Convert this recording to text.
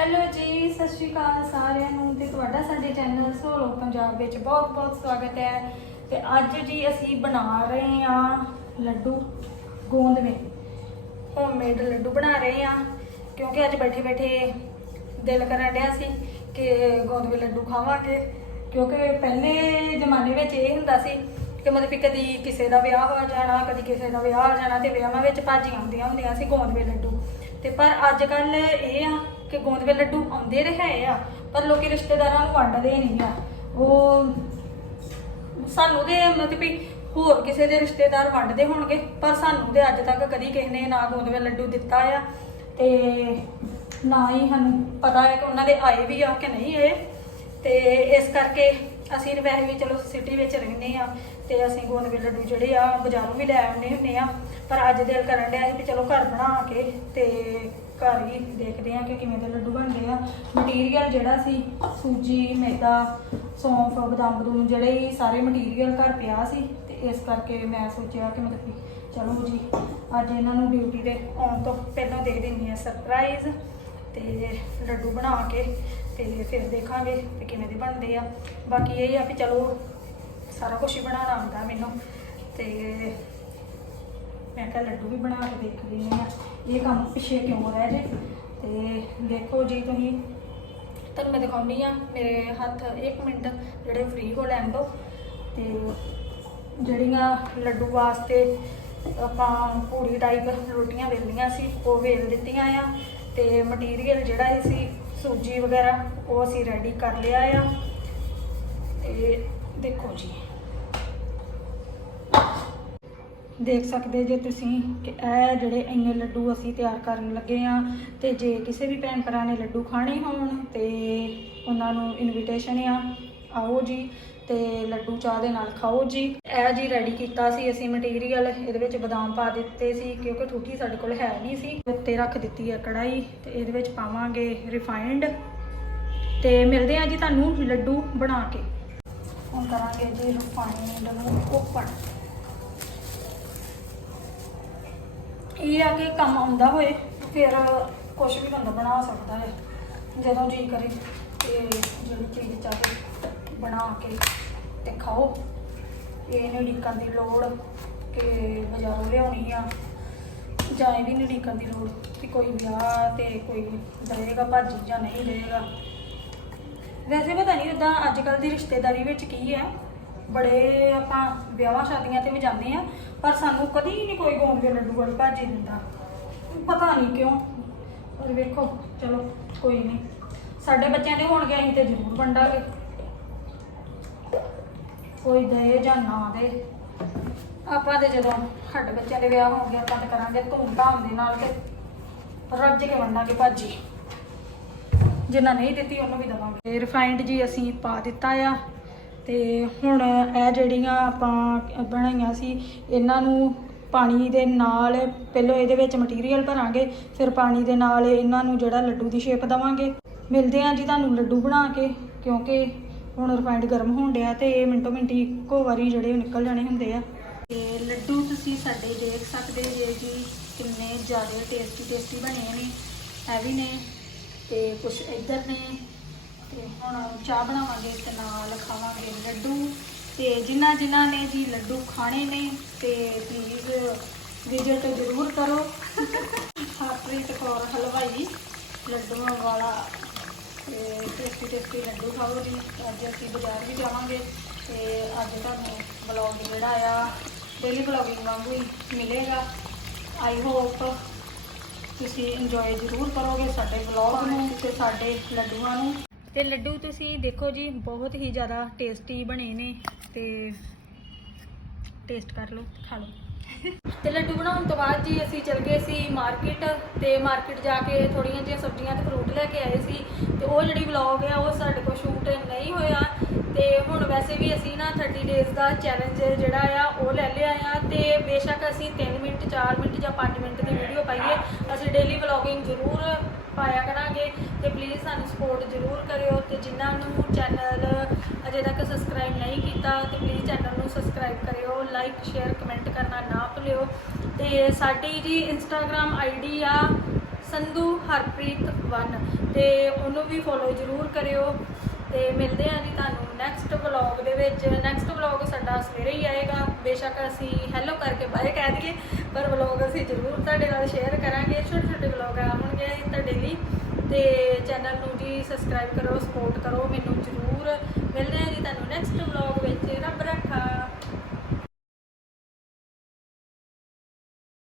Hello ਜੀ, ਸਤਿ ਸ਼੍ਰੀ ਅਕਾਲ ਸਾਰਿਆਂ ਨੂੰ ਤੇ ਤੁਹਾਡਾ ਸਾਡੇ ਚੈਨਲ ਸੋਲੋ ਪੰਜਾਬ ਵਿੱਚ ਬਹੁਤ-ਬਹੁਤ ਸਵਾਗਤ ਹੈ। ਤੇ ਅੱਜ ਜੀ ਅਸੀਂ ਬਣਾ ਰਹੇ ਹਾਂ ਲੱਡੂ ਗੋਂਦਵੇਂ ਹੋਮਮੇਡ ਲੱਡੂ ਬਣਾ ਰਹੇ ਹਾਂ, ਕਿਉਂਕਿ ਅੱਜ ਬੈਠੇ-ਬੈਠੇ ਦਿਲ ਕਰਨ ਡਿਆ ਸੀ ਕਿ ਗੋਂਦਵੇਂ ਲੱਡੂ ਖਾਵਾਂਗੇ। ਕਿਉਂਕਿ ਪਹਿਲੇ ਜ਼ਮਾਨੇ ਵਿੱਚ ਇਹ ਹੁੰਦਾ ਸੀ ਕਿ ਮਤਲਬ ਕਿ ਕਦੀ ਕਿਸੇ ਦਾ ਵਿਆਹ ਹੋ ਜਾਣਾ, ਕਦੀ ਕਿਸੇ ਦਾ ਵਿਆਹ ਹੋ ਜਾਣਾ ਤੇ ਵਿਆਹਾਂ ਵਿੱਚ ਭਾਜੀਆਂ ਹੁੰਦੀਆਂ ਹੁੰਦੀਆਂ ਸੀ ਗੋਂਦਵੇਂ ਲੱਡੂ। ਤੇ ਪਰ ਅੱਜ ਕੱਲ ਇਹ ਆ ਕਿ ਗੋਂਦਵੇਂ ਲੱਡੂ ਆਉਂਦੇ ਰਹੇ ਆ, ਪਰ ਲੋਕੀ ਰਿਸ਼ਤੇਦਾਰਾਂ ਨੂੰ ਵੰਡਦੇ ਨਹੀਂ ਆ। ਉਹ ਸਾਨੂੰ ਦੇ ਮਤਲਬ ਵੀ ਹੋਰ ਕਿਸੇ ਦੇ ਰਿਸ਼ਤੇਦਾਰ ਵੰਡਦੇ ਹੋਣਗੇ, ਪਰ ਸਾਨੂੰ ਤੇ ਅੱਜ ਤੱਕ ਕਦੀ ਕਿਸੇ ਨੇ ਨਾ ਗੋਂਦਵੇਂ ਲੱਡੂ ਦਿੱਤਾ ਆ, ਤੇ ਨਾ ਹੀ ਸਾਨੂੰ ਪਤਾ ਹੈ ਕਿ ਉਹਨਾਂ ਦੇ ਆਏ ਵੀ ਆ ਕਿ ਨਹੀਂ ਆਏ। ਤੇ ਇਸ ਕਰਕੇ ਅਸੀਂ ਵੈਸੇ ਵੀ ਚਲੋ ਸਿਟੀ ਵਿੱਚ ਰਹਿੰਦੇ ਆ, ਤੇ ਅਸੀਂ ਗੋਂਦਵੇਂ ਲੱਡੂ ਜਿਹੜੇ ਆ ਬਾਜ਼ਾਰੋਂ ਵੀ ਲੈ ਆਉਂਦੇ ਹੁੰਦੇ ਆ। ਪਰ ਅੱਜ ਦਿਲ ਕਰਨ ਡਿਆ ਸੀ ਵੀ ਚਲੋ ਘਰ ਬਣਾ ਕੇ ਤੇ ਘਰ ਹੀ ਦੇਖਦੇ ਆ ਕਿ ਕਿਵੇਂ ਦੇ ਲੱਡੂ ਬਣਦੇ ਆ। ਮਟੀਰੀਅਲ ਜਿਹੜਾ ਸੀ, ਸੂਜੀ, ਮੈਦਾ, ਸੌਂਫ, ਬਦਾਮ, ਬਦੂਮ ਜਿਹੜੇ ਹੀ ਸਾਰੇ ਮਟੀਰੀਅਲ ਘਰ ਪਿਆ ਸੀ ਤੇ ਇਸ ਕਰਕੇ ਮੈਂ ਸੋਚਿਆ ਕਿ ਮਤਲਬ ਕਿ ਚਲੋ ਜੀ, ਅੱਜ ਇਹਨਾਂ ਨੂੰ ਡਿਊਟੀ ਤੇ ਆਉਣ ਤੋਂ ਪਹਿਲਾਂ ਦੇ ਦਿੰਦੀ ਆ ਸਰਪ੍ਰਾਈਜ਼ ਤੇ ਲੱਡੂ ਬਣਾ ਕੇ ਤੇ ਫਿਰ ਦੇਖਾਂਗੇ ਕਿ ਕਿਵੇਂ ਦੇ ਬਣਦੇ ਆ। ਬਾਕੀ ਇਹ ਆ ਵੀ ਚਲੋ ਸਾਰਾ ਕੁਝ ਹੀ ਬਣਾਉਣਾ ਆਉਂਦਾ ਮੈਨੂੰ ਤੇ ਮੈਂ ਕਿਹਾ ਲੱਡੂ ਵੀ ਬਣਾ ਕੇ ਦੇਖ ਦੇਖਦੀ ਹਾਂ। ਇਹ ਕੰਮ ਪਿੱਛੇ ਕਿਉਂ ਰਹਿ ਜੇ? ਤੇ ਦੇਖੋ ਜੀ ਤੁਸੀਂ। ਤੁਹਾਨੂੰ ਮੈਂ ਦਿਖਾਉਂਦੀ ਆ ਮੇਰੇ ਹੱਥ 1 ਮਿੰਟ ਜਿਹੜੇ ਫ੍ਰੀ ਹੋ ਲੈਣ ਦੋ। ਤੇ ਜਿਹੜੀਆਂ ਲੱਡੂ ਵਾਸਤੇ ਆਪਾਂ ਪੂਰੀ ਟਾਈਪ ਰੋਟੀਆਂ ਵੇਲਣੀਆਂ ਸੀ, ਉਹ ਵੇਲ ਦਿੱਤੀਆਂ ਆ। ਤੇ ਮਟੀਰੀਅਲ ਜਿਹੜਾ ਇਹ ਸੀ, ਸੂਜੀ ਵਗੈਰਾ, ਉਹ ਅਸੀਂ ਰੈਡੀ ਕਰ ਲਿਆ ਆ। ਤੇ ਦੇਖੋ ਜੀ। ਦੇਖ ਸਕਦੇ ਜੇ ਤੁਸੀਂ ਕਿ ਇਹ ਜਿਹੜੇ ਇੰਨੇ ਲੱਡੂ ਅਸੀਂ ਤਿਆਰ ਕਰਨ ਲੱਗੇ ਆ, ਤੇ ਜੇ ਕਿਸੇ ਵੀ ਭੈਣ ਭਰਾ ਨੇ ਲੱਡੂ ਖਾਣੇ ਹੋਣ, ਤੇ ਉਹਨਾਂ ਨੂੰ ਇਨਵੀਟੇਸ਼ਨ ਆ, ਆਓ ਜੀ, ਤੇ ਲੱਡੂ ਚਾਹ ਦੇ ਨਾਲ ਖਾਓ ਜੀ। ਇਹ ਜੀ ਰੈਡੀ ਕੀਤਾ ਸੀ ਅਸੀਂ ਮਟੀਰੀਅਲ ਇਹਦੇ ਵਿੱਚ ਬਦਾਮ ਪਾ ਦਿੱਤੇ ਸੀ, ਕਿਉਂਕਿ ਠੂਠੀ ਸਾਡੇ ਕੋਲ ਹੈ ਨਹੀਂ ਸੀ। ਉੱਤੇ ਰੱਖ ਦਿੱਤੀ ਹੈ ਕੜਾਈ ਤੇ ਇਹਦੇ ਵਿੱਚ ਪਾਵਾਂਗੇ ਰਿਫਾਈਨਡ ਤੇ ਮਿਲਦੇ ਆ ਜੀ ਤੁਹਾਨੂੰ ਲੱਡੂ ਬਣਾ ਕੇ। ਹੁਣ ਕਰਾਂਗੇ ਜੀ ਰਿਫਾਈਨਡ ਨੂੰ ਓਪਨ ਇਹ ਆ ਕਿ ਕੰਮ ਆਉਂਦਾ ਹੋਏ, ਫਿਰ ਕੁਝ ਵੀ ਬੰਦਾ ਬਣਾ ਸਕਦਾ ਹੈ, ਜਦੋਂ ਜੀ ਕਰੇ ਤੇ ਜਿਹੜੀ ਚੀਜ਼ ਚਾਹੇ ਬਣਾ ਕੇ ਤੇ ਖਾਓ। ਇਹ ਨਹੀਂ ਦੀ ਲੋੜ ਕਿ ਬਾਜ਼ਾਰੋਂ ਲਿਆਉਣੀ ਆ, ਜਾਂ ਇਹ ਵੀ ਨਹੀਂ ਦੀ ਲੋੜ ਕਿ ਕੋਈ ਵਿਆਹ ਤੇ ਕੋਈ ਰਹੇਗਾ ਭਾਜੀ ਜਾਂ ਨਹੀਂ ਦੇਗਾ ਵੈਸੇ ਪਤਾ ਨਹੀਂ ਉਦਾਂ ਅੱਜ ਕੱਲ ਦੀ ਰਿਸ਼ਤੇਦਾਰੀ ਵਿੱਚ ਕੀ ਹੈ ਬੜੇ ਆਪਾਂ ਵਿਆਹਾਂ ਸ਼ਾਦੀਆਂ ਤੇ ਵੀ ਜਾਂਦੇ ਆ, ਪਰ ਸਾਨੂੰ ਕਦੀ ਨਹੀਂ ਕੋਈ ਗੋਂਦਵੇ ਲੱਡੂ ਵਾਲੀ ਭਾਜੀ ਦਿੰਦਾ। ਪਤਾ ਨਹੀਂ ਕਿਉਂ। ਪਰ ਵੇਖੋ, ਚਲੋ, ਕੋਈ ਨਹੀਂ। ਸਾਡੇ ਬੱਚਿਆਂ ਦੇ ਹੋਣਗੇ, ਅਸੀਂ ਤੇ ਜ਼ਰੂਰ ਵੰਡਾਂਗੇ। ਕੋਈ ਦੇ ਜਾਂ ਨਾ ਦੇ ਆਪਾਂ ਤੇ ਜਦੋਂ ਸਾਡੇ ਬੱਚਿਆਂ ਦੇ ਵਿਆਹ ਹੋਣਗੇ, ਆਪਾਂ ਤੇ ਕਰਾਂਗੇ ਧੂਮ-ਧਾਮ ਦੇ ਨਾਲ ਤੇ ਰੱਜ ਕੇ ਵੰਡਾਂਗੇ ਭਾਜੀ। ਜਿੰਨਾ ਨਹੀਂ ਦਿੱਤੀ, ਉਹਨੂੰ ਵੀ ਦਵਾਂਗੇ। ਰਿਫਾਈਨਡ ਜੀ ਅਸੀਂ ਪਾ ਦਿੱਤਾ ਆ। ਤੇ ਹੁਣ ਇਹ ਜਿਹੜੀਆਂ ਆਪਾਂ ਬਣਾਈਆਂ ਸੀ, ਇਹਨਾਂ ਨੂੰ ਪਾਣੀ ਦੇ ਨਾਲ ਪਹਿਲਾਂ ਇਹਦੇ ਵਿੱਚ ਮਟੀਰੀਅਲ ਭਰਾਂਗੇ, ਫਿਰ ਪਾਣੀ ਦੇ ਨਾਲ ਇਹਨਾਂ ਨੂੰ ਜਿਹੜਾ ਲੱਡੂ ਦੀ ਸ਼ੇਪ ਦਵਾਂਗੇ। ਮਿਲਦੇ ਆਂ ਜੀ ਤੁਹਾਨੂੰ ਲੱਡੂ ਬਣਾ ਕੇ, ਕਿਉਂਕਿ ਹੁਣ ਰਿਫਾਈਨਡ ਗਰਮ ਹੋਣ ਡਿਆ ਤੇ ਇਹ ਮਿੰਟੋ ਮਿੰਟੀ ਇੱਕੋ ਵਾਰੀ ਜਿਹੜੇ ਨਿਕਲ ਜਾਣੇ ਹੁੰਦੇ ਆ। ਤੇ ਲੱਡੂ ਤੁਸੀਂ ਸਾਡੇ ਦੇਖ ਸਕਦੇ ਜੇ ਜੀ, ਕਿੰਨੇ ਜ਼ਿਆਦਾ ਟੇਸਟੀ ਟੇਸਟੀ ਬਣੇ ਨੇ, ਇਹ ਵੀ ਨੇ, ਤੇ ਕੁਝ ਇੱਧਰ ਨੇ ਤੇ ਹੁਣ ਚਾਹ ਬਣਾਵਾਂਗੇ ਤੇ ਨਾਲ ਖਾਵਾਂਗੇ ਲੱਡੂ। ਤੇ ਜਿਨ੍ਹਾਂ ਜਿਨ੍ਹਾਂ ਨੇ ਜੀ ਲੱਡੂ ਖਾਣੇ ਨੇ ਤੇ ਪਲੀਜ਼ ਵਿਜ਼ਿਟ ਜ਼ਰੂਰ ਕਰੋ। ਹਰਪ੍ਰੀਤ ਕੌਰ ਹਲਵਾਈ, ਲੱਡੂਆਂ ਵਾਲਾ। ਤੇ ਟੇਸਟੀ ਟੇਸਟੀ ਲੱਡੂ ਖਾਓ ਜੀ। ਅੱਜ ਅਸੀਂ ਬਾਜ਼ਾਰ ਵੀ ਜਾਵਾਂਗੇ ਤੇ ਅੱਜ ਤੁਹਾਨੂੰ ਬਲੌਗ ਜਿਹੜਾ ਆ ਡੇਲੀ ਬਲੌਗਿੰਗ ਵਾਂਗੂ ਹੀ ਮਿਲੇਗਾ। ਆਈ ਹੋਪ ਤੁਸੀਂ ਇੰਜੋਏ ਜ਼ਰੂਰ ਕਰੋਗੇ ਸਾਡੇ ਵਲੌਗ ਨੂੰ ਤੇ ਸਾਡੇ ਲੱਡੂਆਂ ਨੂੰ। ਤੇ ਲੱਡੂ ਤੁਸੀਂ ਦੇਖੋ ਜੀ, ਬਹੁਤ ਹੀ ਜ਼ਿਆਦਾ ਟੇਸਟੀ ਬਣੇ ਨੇ ਤੇ ਟੇਸਟ ਕਰ ਲਓ, ਖਾ ਲਓ। ਤੇ ਲੱਡੂ ਬਣਾਉਣ ਤੋਂ ਬਾਅਦ ਜੀ ਅਸੀਂ ਚਲ ਗਏ ਸੀ ਮਾਰਕੀਟ ਤੇ ਮਾਰਕੀਟ ਜਾ ਕੇ ਥੋੜੀਆਂ ਜਿਹੀਆਂ ਸਬਜ਼ੀਆਂ ਤੇ ਫਰੂਟ ਲੈ ਕੇ ਆਏ ਸੀ ਤੇ ਉਹ ਜਿਹੜੀ ਵਲੌਗ ਆ, ਉਹ ਸਾਡੇ ਕੋਲ ਸ਼ੂਟ ਨਹੀਂ ਹੋਇਆ ਤੇ ਹੁਣ ਵੈਸੇ ਵੀ ਅਸੀਂ ਨਾ 30 ਡੇਜ਼ ਦਾ ਚੈਲੰਜ ਜਿਹੜਾ ਆ, ਉਹ ਲੈ ਲਿਆ ਆ ਤੇ ਬੇਸ਼ੱਕ ਅਸੀਂ 3 ਮਿੰਟ 4 ਮਿੰਟ ਜਾਂ 5 ਮਿੰਟ ਦੀ ਵੀਡੀਓ ਪਾਈਏ, ਅਸੀਂ ਡੇਲੀ ਵਲੌਗਿੰਗ ਜ਼ਰੂਰ ਪਾਇਆ ਕਰਾਂਗੇ ਤੇ ਪਲੀਜ਼ ਸਾਨੂੰ ਸਪੋਰਟ ਜ਼ਰੂਰ ਕਰਿਓ ਤੇ ਜਿਨ੍ਹਾਂ ਨੂੰ ਚੈਨਲ ਅਜੇ ਤੱਕ ਸਬਸਕ੍ਰਾਈਬ ਨਹੀਂ ਕੀਤਾ ਤੇ ਪਲੀਜ਼ ਚੈਨਲ ਨੂੰ ਸਬਸਕ੍ਰਾਈਬ ਕਰਿਓ ਲਾਈਕ ਸ਼ੇਅਰ ਕਮੈਂਟ ਕਰਨਾ ਨਾ ਭੁੱਲਿਓ। ਤੇ ਸਾਡੀ ਜੀ ਇੰਸਟਾਗ੍ਰam ਆਈਡੀ ਆ ਸੰਧੂ ਹਰਪ੍ਰੀਤ 1 ਤੇ ਉਹਨੂੰ ਵੀ ਫੋਲੋ ਜ਼ਰੂਰ ਕਰਿਓ। ਤੇ ਮਿਲਦੇ ਹਾਂ ਜੀ ਤੁਹਾਨੂੰ ਨੈਕਸਟ ਵਲੌਗ ਦੇ ਵਿੱਚ। ਨੈਕਸਟ ਵਲੌਗ ਸਾਡਾ ਸਵੇਰੇ ਹੀ ਆਏਗਾ। ਬੇਸ਼ੱਕ ਅਸੀਂ ਹੈਲੋ ਕਰਕੇ ਬਾਏ ਕਹਿ ਦਈਏ, ਪਰ ਵਲੌਗ ਅਸੀਂ ਜ਼ਰੂਰ ਤੁਹਾਡੇ ਨਾਲ ਸ਼ੇਅਰ ਕਰਾਂਗੇ। ਛੋਟੇ ਛੋਟੇ ਵਲੌਗ ਆਉਣਗੇ ਤੁਹਾਡੇ ਲਈ। ਤੇ ਚੈਨਲ ਨੂੰ ਜੀ ਸਬਸਕ੍ਰਾਈਬ ਕਰੋ ਸਪੋਰਟ ਕਰੋ, ਮੈਨੂੰ ਜ਼ਰੂਰ ਮਿਲਦੇ ਹਾਂ ਜੀ ਤੁਹਾਨੂੰ ਨੈਕਸਟ ਵਲੌਗ ਵਿੱਚ। ਰੱਬ ਰੱਖਾ।